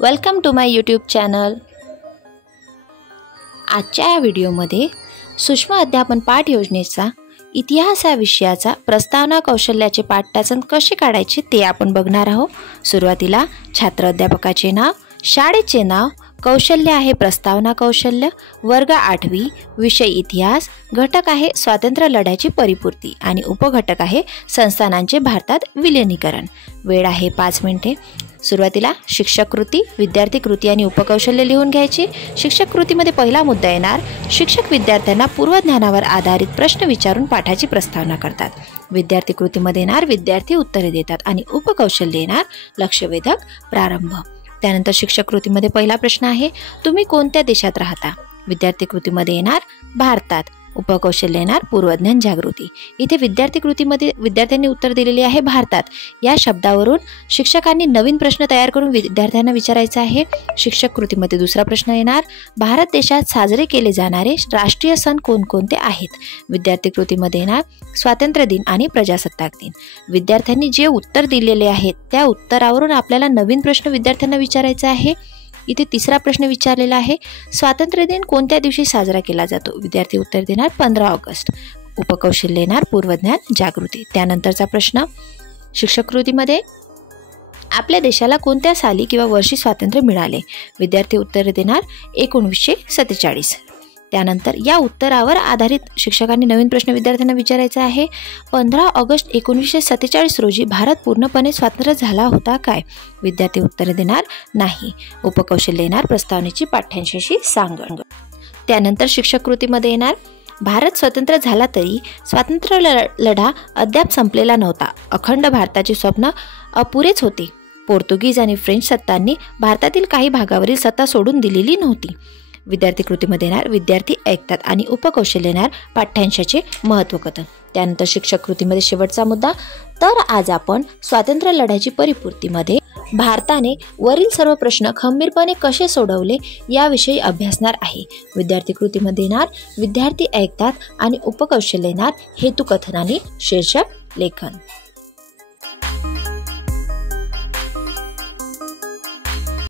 Welcome to my YouTube channel. आजच्या या व्हिडिओमध्ये सूक्ष्म अध्यापन पाठ योजनेचा इतिहास या विषयाचा प्रस्तावना कौशल्याचे पाठ्यचन कसे काढायचे ते आपण बघणार आहोत। सुरुवातीला छात्र अध्यापकाचे नाव, शाळेचे नाव, कौशल्य आहे प्रस्तावना कौशल्य, वर्ग 8वी, विषय इतिहास, घटक आहे स्वातंत्र्य लढ्याची परिपूर्ती आणि उपघटक आहे संस्थानांचे भारतात विलीनीकरण। वेळ आहे 5 मिनिटे। सुरुवातीला शिक्षक कृती, विद्यार्थी कृती आणि उपकौशल्य लिहून घ्यायची। शिक्षक कृतीमध्ये पहिला मुद्दा येणार, शिक्षक विद्यार्थ्यांना पूर्वज्ञानावर आधारित प्रश्न विचारून पाठाची प्रस्तावना करतात। विद्यार्थी कृतीमध्ये येणार, विद्यार्थी उत्तरे देतात आणि उपकौशल्य येणार, लक्षवेधक प्रारंभ। त्यानंतर शिक्षक कृतीमध्ये पहिला प्रश्न आहे, तुम्ही कोणत्या देशात राहता? विद्यार्थी कृतीमध्ये येणार भारतात, उपकौशल्य येणार पूर्वज्ञान जागृती। इथे विद्यार्थी कृतीमध्ये विद्यार्थ्यांनी उत्तर दिलेले आहे भारतात। या शब्दावरून शिक्षकांनी नवीन प्रश्न तयार करून विद्यार्थ्यांना विचारायचा आहे। शिक्षक कृतीमध्ये दुसरा प्रश्न येणार, भारत देशात साजरे केले जाणारे राष्ट्रीय सण कोणकोणते आहेत? विद्यार्थी कृतीमध्ये येणार स्वातंत्र्य दिन आणि प्रजासत्ताक दिन। विद्यार्थ्यांनी जे उत्तर दिलेले आहेत त्या उत्तरावरून आपल्याला नवीन प्रश्न विद्यार्थ्यांना विचारायचा आहे। इथे तिसरा प्रश्न विचारलेला आहे, स्वातंत्र्य दिन कोणत्या दिवशी साजरा केला जातो? विद्यार्थी उत्तर देणार 15 ऑगस्ट। उपकौशल्य येणार पूर्वज्ञान जागृती। त्यानंतरचा प्रश्न शिक्षक कृतीमध्ये आपल्या देशाला कोणत्या साली किंवा वर्षी स्वातंत्र्य मिळाले? विद्यार्थी उत्तर देणार 1947। त्यानंतर या उत्तरावर आधारित शिक्षकांनी नवीन प्रश्न विद्यार्थ्यांना विचारायचा आहे, 15 ऑगस्ट 1947 रोजी भारत पूर्णपणे स्वतंत्र झाला होता काय? विद्यार्थी उत्तर देणार नाही। उपकौशल्य येणार प्रस्तावनेची पाठ्यांशाशी सांगड। त्यानंतर शिक्षक कृतीमध्ये येणार, भारत स्वतंत्र झाला तरी स्वातंत्र्य लढा अद्याप संपलेला नव्हता। अखंड भारताचे स्वप्न अपुरेच होते। पोर्तुगीज आणि फ्रेंच सत्तांनी भारतातील काही भागावरील सत्ता सोडून दिलेली नव्हती। विद्यार्थी कृतीमध्ये येणार, विद्यार्थी ऐकतात आणि उपकौशल्य येणार पाठ्यांशाचे महत्त्व कथन। त्यानंतर शिक्षक कृतीमध्ये शेवटचा मुद्दा, तर आज आपण स्वातंत्र्य लढ्याची परिपूर्तीमध्ये भारताने वरील सर्व प्रश्न खंबीरपणे कसे सोडवले याविषयी अभ्यासणार आहे। विद्यार्थी कृतीमध्ये येणार, विद्यार्थी ऐकतात आणि उपकौशल्य येणार हेतुकथन आणि शीर्षक लेखन।